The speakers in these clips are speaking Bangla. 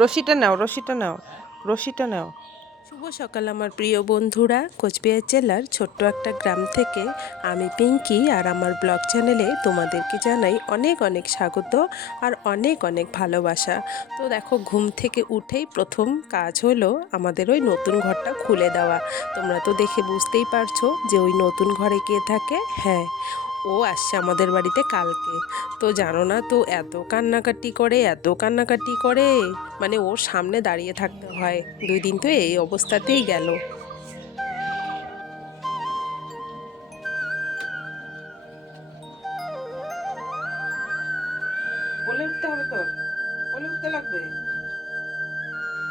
রশিটা নাও, রশিটা নাও, রশিটা নাও। শুভ সকাল আমার প্রিয় বন্ধুরা। কোচবিহার জেলার ছোট্ট একটা গ্রাম থেকে আমি পিঙ্কি আর আমার ব্লগ চ্যানেলে তোমাদেরকে জানাই অনেক অনেক স্বাগত আর অনেক অনেক ভালোবাসা। তো দেখো, ঘুম থেকে উঠেই প্রথম কাজ হলো আমাদের ওই নতুন ঘরটা খুলে দেওয়া। তোমরা তো দেখে বুঝতেই পারছো যে ওই নতুন ঘরে কে থাকে। হ্যাঁ, ও আসছে আমাদের বাড়িতে কালকে। তো জানো না তো, এত কান্নাকাটি করে, এত কান্নাকাটি করে, মানে ওর সামনে দাঁড়িয়ে থাকতে হয়। 2 দিন তো এই অবস্থাতেই গেল। বলে উঠতে হবে তোর, বলে উঠতে লাগবে।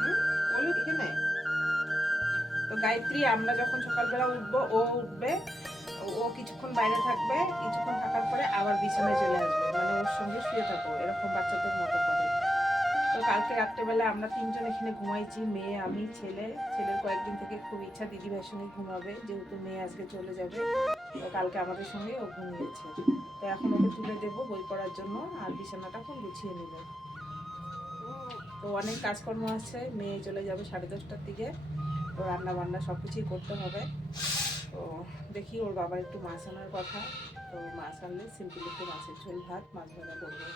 হুম, বলে এখানে। তো গায়ত্রী, আমরা যখন সকালবেলা উঠবো ও উঠবে, ও কিছুক্ষণ বাইরে থাকবে, কিছুক্ষণ থাকার পরে আবার বিছানায় চলে আসবে, মানে ওর সঙ্গে শুয়ে থাকো, এরকম বাচ্চাদের মতো করে। তো কালকে রাত্রেবেলা আমরা 3জন এখানে ঘুমাইছি, মেয়ে, আমি, ছেলে। ছেলের কয়েকদিন থেকে খুব ইচ্ছা দিদি ভাইয়ের সঙ্গে ঘুমাবে, যেহেতু মেয়ে আজকে চলে যাবে। তো কালকে আমাদের সঙ্গে ও ঘুমিয়েছে। তো এখন ওকে তুলে দেবো বই পড়ার জন্য, আর বিছানাটা এখন গুছিয়ে নেব। তো অনেক কাজকর্ম আছে, মেয়ে চলে যাবে 10:30টার দিকে। তো রান্না বান্না সব কিছুই করতে হবে। তো দেখি, ওর বাবার একটু মাছ আনার কথা। তো মাছ আনলে সিম্পল একটু মাছের ঝোল, ভাত, মাছ ভাজা করবো।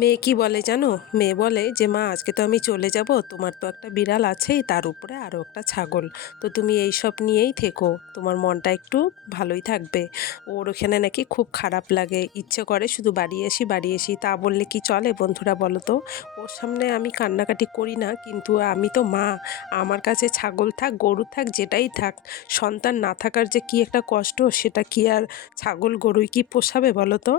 মেয়ে কি বলে জানো? মেয়ে বলে যে মা, আজকে তো আমি চলে যাব, তোমার তো একটা বিড়াল আছেই, তার উপরে আরও একটা ছাগল, তো তুমি এই সব নিয়েই থেকো, তোমার মনটা একটু ভালোই থাকবে। ওর ওখানে নাকি খুব খারাপ লাগে, ইচ্ছে করে শুধু বাড়ি আসি বাড়ি আসি। তা বললে কি চলে বন্ধুরা, বলো তো? ওর সামনে আমি কান্নাকাটি করি না, কিন্তু আমি তো মা। আমার কাছে ছাগল থাক, গরু থাক, যেটাই থাক, সন্তান না থাকার যে কি একটা কষ্ট, সেটা কি আর ছাগল গরুই কি পোষাবে বলো তো?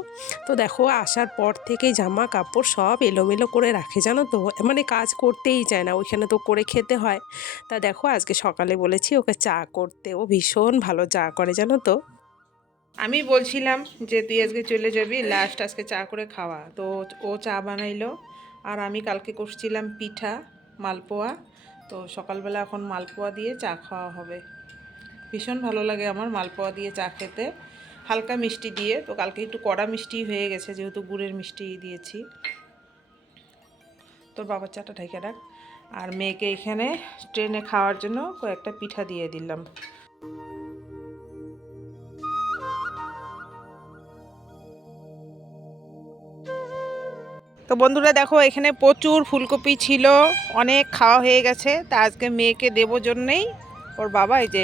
তো দেখো, আসার পর থেকেই জামা কাপড় সব এলোমেলো করে রাখে, জানো তো, মানে কাজ করতেই চায় না, ওইখানে তো করে খেতে হয়। তা দেখো, আজকে সকালে বলেছি ওকে চা করতে, ও ভীষণ ভালো চা করে, জানো তো। আমি বলছিলাম যে তুই আজকে চলে যাবি, লাস্ট আজকে চা করে খাওয়া। তো ও চা বানাইলো, আর আমি কালকে করছিলাম পিঠা, মালপোয়া। তো সকালবেলা এখন মালপোয়া দিয়ে চা খাওয়া হবে। ভীষণ ভালো লাগে আমার মালপোয়া দিয়ে চা খেতে, হালকা মিষ্টি দিয়ে। তো কালকে একটু কড়া মিষ্টি হয়ে গেছে, যেহেতু গুড়ের মিষ্টি দিয়েছি। তোর বাবার চাটা ঢেকে রাখ। আর মেয়েকে এখানে ট্রেনে খাওয়ার জন্য কয়েকটা পিঠা দিয়ে দিলাম। তো বন্ধুরা দেখো, এখানে প্রচুর ফুলকপি ছিল, অনেক খাওয়া হয়ে গেছে। তা আজকে মেয়েকে দেবো জন্যেই ওর বাবা এই যে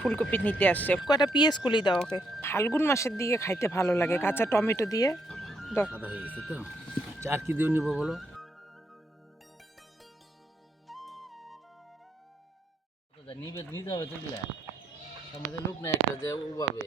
ফুলকপি নিতে আসছে। কয়টা পিএস কুলি দাও ওকে, ফাল্গুন মাসের দিকে খাইতে ভালো লাগে, কাঁচা টমেটো দিয়ে দাও। সাদা হয়ে গেছে তো। আচ্ছা, আর কি দিয়ে নিব বলো? নিবে নিতে হবে তো, এগুলা সমাজে লোক না একটা যে ওভাবে।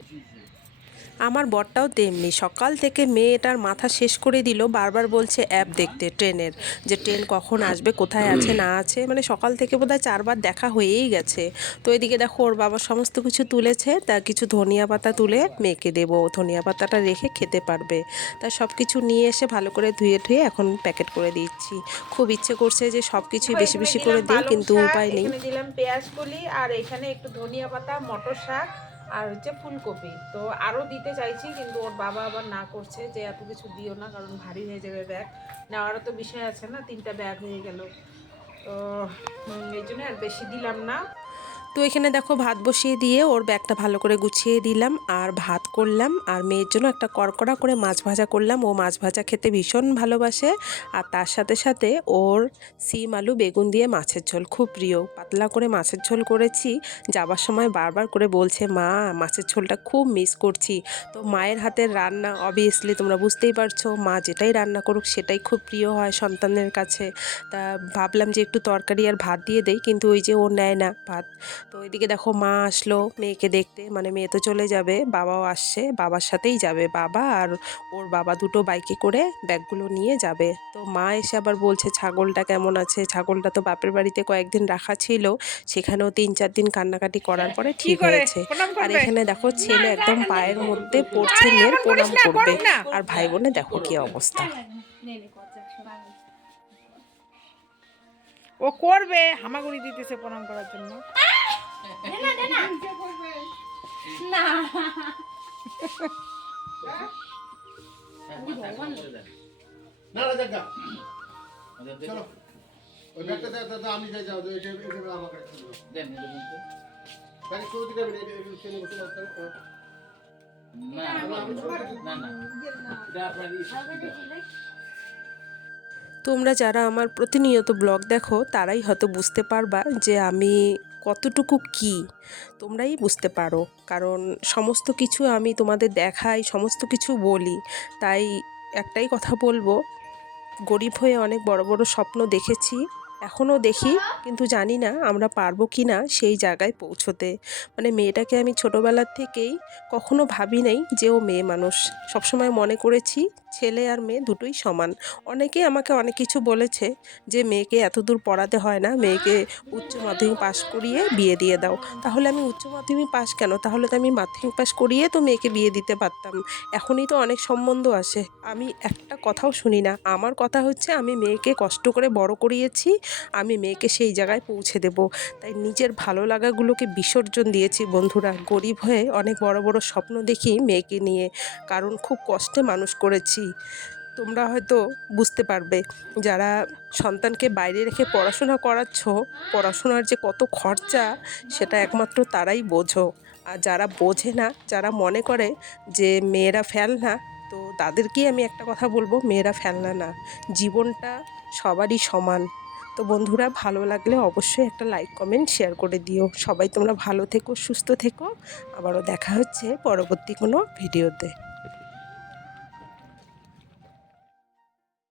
আমার বরটাও তেমনি, সকাল থেকে মেয়েটার মাথা শেষ করে দিল, বারবার বলছে অ্যাপ দেখতে ট্রেনের, যে ট্রেন কখন আসবে, কোথায় আছে না আছে, মানে সকাল থেকে বোধহয় 4বার দেখা হয়েই গেছে। তো এদিকে দেখো, ওর বাবা সমস্ত কিছু তুলেছে, তা কিছু ধনিয়া পাতা তুলে মেয়েকে দেবো, ধনিয়া পাতাটা রেখে খেতে পারবে। তা সব কিছু নিয়ে এসে ভালো করে ধুয়ে ধুয়ে এখন প্যাকেট করে দিচ্ছি। খুব ইচ্ছে করছে যে সব কিছুই বেশি এখানে বেশি করে দিলাম দিই, পালং কিন্তু শাক, উপায় নেই। এখানে দিলাম পেঁয়াজ কলি, আর এখানে একটু ধনিয়া পাতা, মটর শাক, আর হচ্ছে ফুলকপি। তো আরও দিতে চাইছি, কিন্তু ওর বাবা আবার না করছে যে এত কিছু দিও না, কারণ ভারী হয়ে যাবে ব্যাগ নেওয়ারও তো বিষয় আছে না, 3টা ব্যাগ হয়ে গেল। তো এই জন্য আর বেশি দিলাম না। তো এখানে দেখো, ভাত বসিয়ে দিয়ে ওর ব্যাগটা ভালো করে গুছিয়ে দিলাম, আর ভাত করলাম, আর মেয়ের জন্য একটা কড়কড়া করে মাছ ভাজা করলাম। ও মাছ ভাজা খেতে ভীষণ ভালোবাসে। আর তার সাথে সাথে ওর সিম আলু বেগুন দিয়ে মাছের ঝোল খুব প্রিয়, পাতলা করে মাছের ঝোল করেছি। যাবার সময় বারবার করে বলছে, মা মাছের ঝোলটা খুব মিস করছি। তো মায়ের হাতের রান্না অবভিয়াসলি তোমরা বুঝতেই পারছো, মা যেটাই রান্না করুক সেটাই খুব প্রিয় হয় সন্তানের কাছে। তা ভাবলাম যে একটু তরকারি আর ভাত দিয়ে দেই, কিন্তু ওই যে ও নেয় না ভাত। তো এদিকে দেখো, মা আসলো মেয়েকে দেখতে, মানে মেয়ে তো চলে যাবে, বাবাও আসছে, বাবার সাথেই যাবে, বাবা আর ওর বাবা দুটো বাইকে করে ব্যাগগুলো নিয়ে যাবে। তো মা এসে আবার বলছে ছাগলটা কেমন আছে, ছাগলটা তো বাপের বাড়িতে কয়েকদিন রাখা ছিল, সেখানেও 3-4 দিন কান্নাকাটি করার পরে কি ঠিক করে হয়েছে। প্রণাম আর করবে? এখানে দেখো, ছেলে একদম পায়ের মধ্যে পড়ছে, আরে মেয়ের এমন করিস প্রণাম না, করবে। করুক না। আর ভাই বোনে দেখো কি অবস্থা। ও করবে, হামাগুড়ি দিতেছে প্রণাম করার জন্য। না না না দেখা ওদের চলো ওই ব্যাগটা দাদা আমি যাই যাও এটা এটা আমার কাছে ছিল দেন এদের মধ্যে। গাড়ি শুরু দিকে আমি এটা ট্রেনে বসে বসে না না না এটা আপনার তোমরা যারা আমার প্রতিনিয়ত ব্লগ দেখো তারাই হয়তো বুঝতে পারবা যে আমি কতটুকু কি তোমরাই বুঝতে পারো, কারণ সমস্ত কিছু আমি তোমাদের দেখাই, সমস্ত কিছু বলি। তাই একটাই কথা বলবো, গরিব হয়ে অনেক বড় বড় স্বপ্ন দেখেছি, এখনও দেখি, কিন্তু জানি না আমরা পারবো কি না সেই জায়গায় পৌঁছোতে। মানে মেয়েটাকে আমি ছোটোবেলার থেকেই কখনো ভাবি নাই যে ও মেয়ে মানুষ, সবসময় মনে করেছি ছেলে আর মেয়ে দুটোই সমান। অনেকেই আমাকে অনেক কিছু বলেছে যে মেয়েকে এত দূর পড়াতে হয় না, মেয়েকে উচ্চ মাধ্যমিক পাশ করিয়ে বিয়ে দিয়ে দাও। তাহলে আমি উচ্চ মাধ্যমিক পাশ কেন, তাহলে তো আমি মাধ্যমিক পাশ করিয়ে তো মেয়েকে বিয়ে দিতে পারতাম। এখনই তো অনেক সম্বন্ধ আসে, আমি একটা কথাও শুনি না। আমার কথা হচ্ছে আমি মেয়েকে কষ্ট করে বড় করিয়েছি, আমি মেয়েকে সেই জায়গায় পৌঁছে দেব। তাই নিজের ভালো লাগাগুলোকে বিসর্জন দিয়েছি বন্ধুরা। গরিব হয়ে অনেক বড় বড় স্বপ্ন দেখি মেয়েকে নিয়ে, কারণ খুব কষ্টে মানুষ করেছি। তোমরা হয়তো বুঝতে পারবে, যারা সন্তানকে বাইরে রেখে পড়াশোনা করাচ্ছ, পড়াশোনার যে কত খরচা সেটা একমাত্র তারাই বোঝো। আর যারা বোঝে না, যারা মনে করে যে মেয়েরা ফেলনা, তো তাদেরকেই আমি একটা কথা বলবো, মেয়েরা ফেলনা না, জীবনটা সবারই সমান। তো বন্ধুরা, ভালো লাগলে অবশ্যই একটা লাইক কমেন্ট শেয়ার করে দিও। সবাই তোমরা ভালো থেকো, সুস্থ থেকো। আবারও দেখা হচ্ছে পরবর্তী কোনো ভিডিওতে।